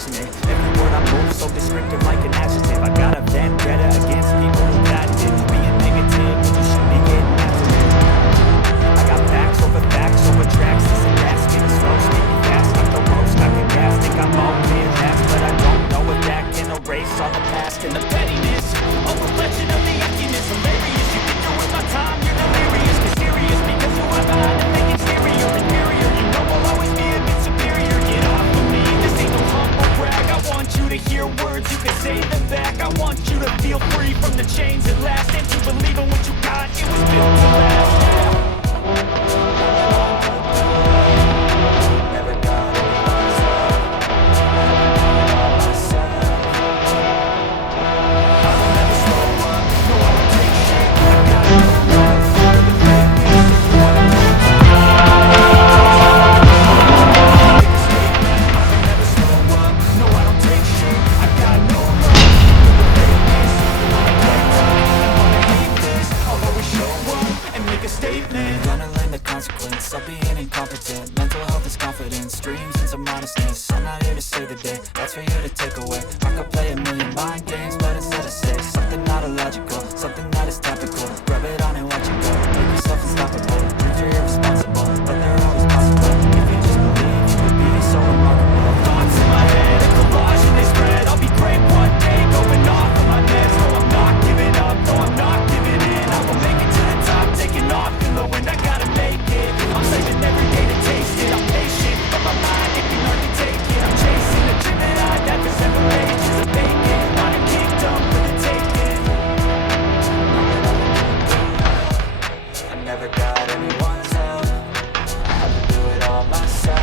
passionate. Every word I move so descriptive like an adjective. I got a vendetta against people who patented being negative when you should be getting after it. I got facts over tracks. This and that, speaking slow, speaking fast. Like the road, stuck in gas. Think I'm all in that, but I don't know if that can erase all the past and the pettiness. A reflection of the emptiness. Hilarious, you think you're with my time, you're delirious. Mysterious, because who am I to think exterior, inferior? You know I'll always be a bit superior. Get off of me, this ain't no humble brag. I want you to hear words, you can say them back. I want you to feel free from the chains at last, and to believe in what you got, it was built to last. Never got anyone's love. I don't ever slow up, no I don't take shit. I got no love for the fakeness. If you wanna play tough, make a statement. I don't ever slow up, no I don't take shit. I got no love for the fakeness. If you wanna play tough and wanna hate this, I'll always show up and make a statement. Gonna learn the consequence of being incompetent. Mental health is confidence, dreams and some modestness. I'm not here to save the day, that's for you to take away. I could play a million mind games, but instead I say something not illogical, something that is topical. Rub it on and watch it go, make yourself unstoppable. Dreams are irresponsible, but they're always possible. If you just believe, you could be so remarkable. Thoughts in my head, a collage and they spread. I'll be great one day, going off of my meds. No, I'm not giving up, no, I'm not giving in. I will make it to the top, taking off in the wind. I gotta make it, I'm saving every day to taste it. I'm patient, but my mind, it can hardly take it. I'm chasing a dream that I'd had for several ages of bacon. On a kingdom for the taking. I never got anyone's help, I had to do it all myself.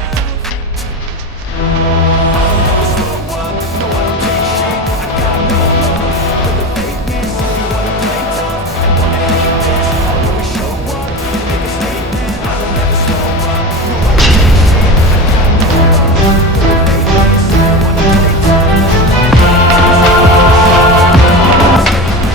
I don't ever slow up, no I don't take shit. I got no love for the fakeness. If you wanna play tough and wanna hate this, I'll always show up and make a statement. I don't ever slow up, no I don't take shit. I got no love for the fakeness. If you wanna play tough and wanna hate this,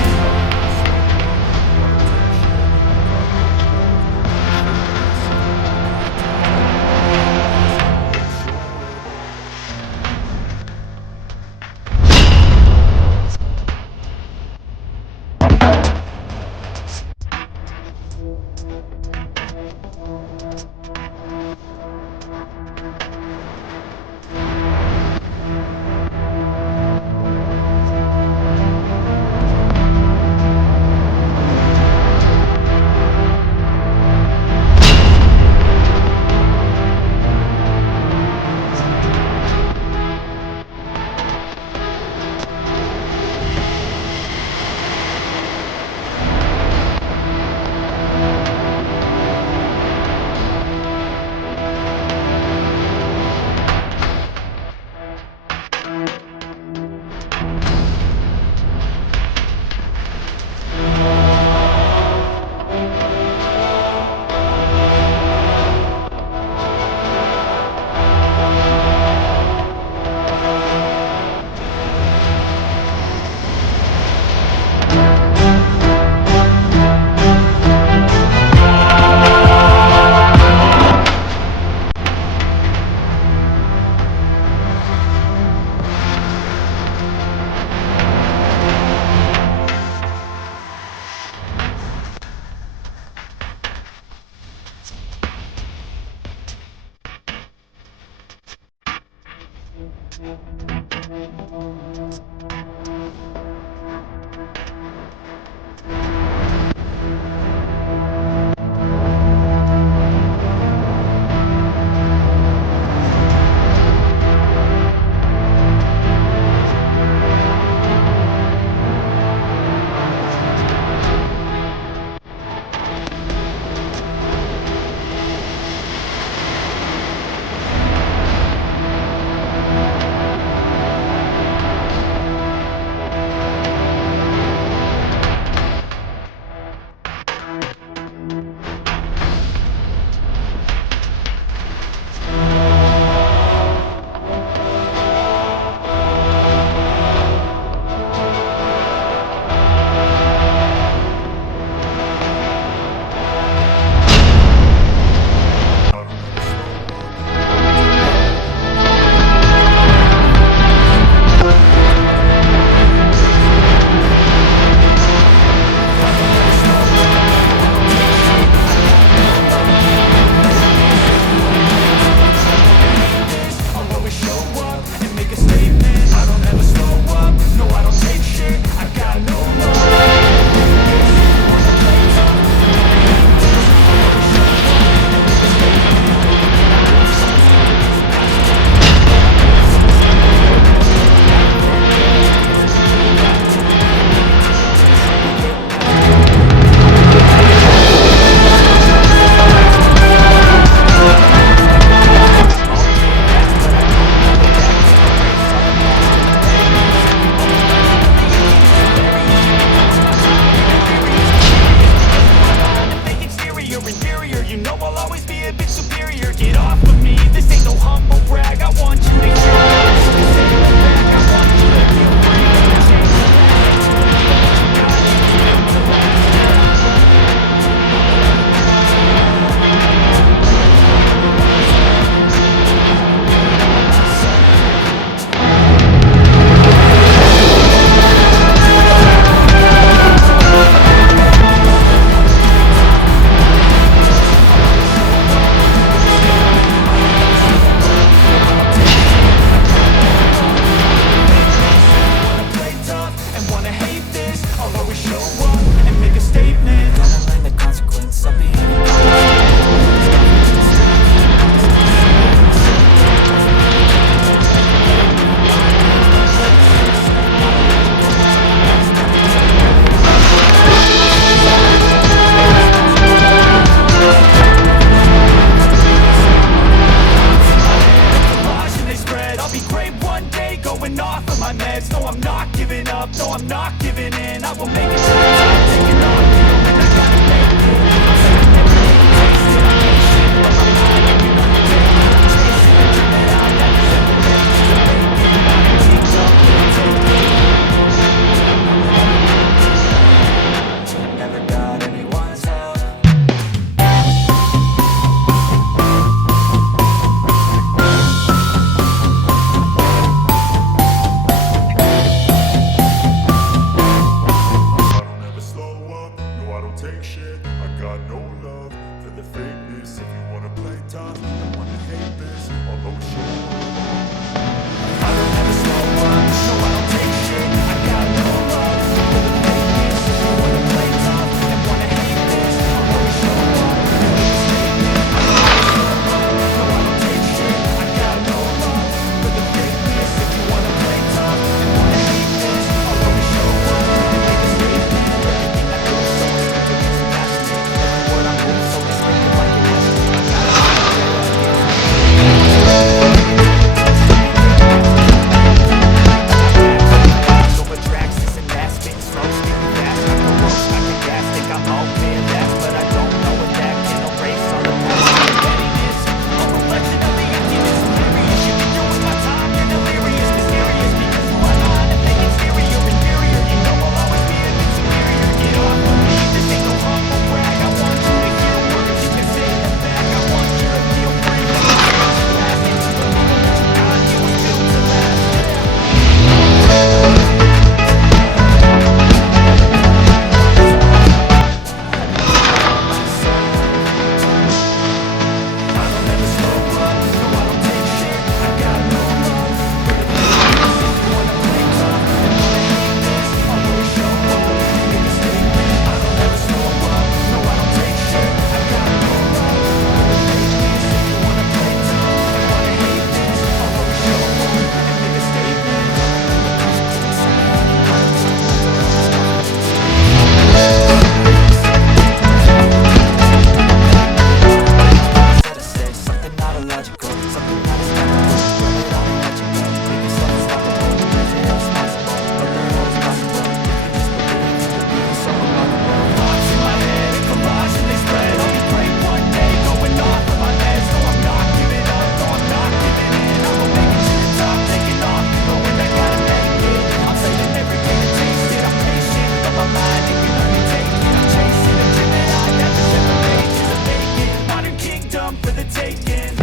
taken.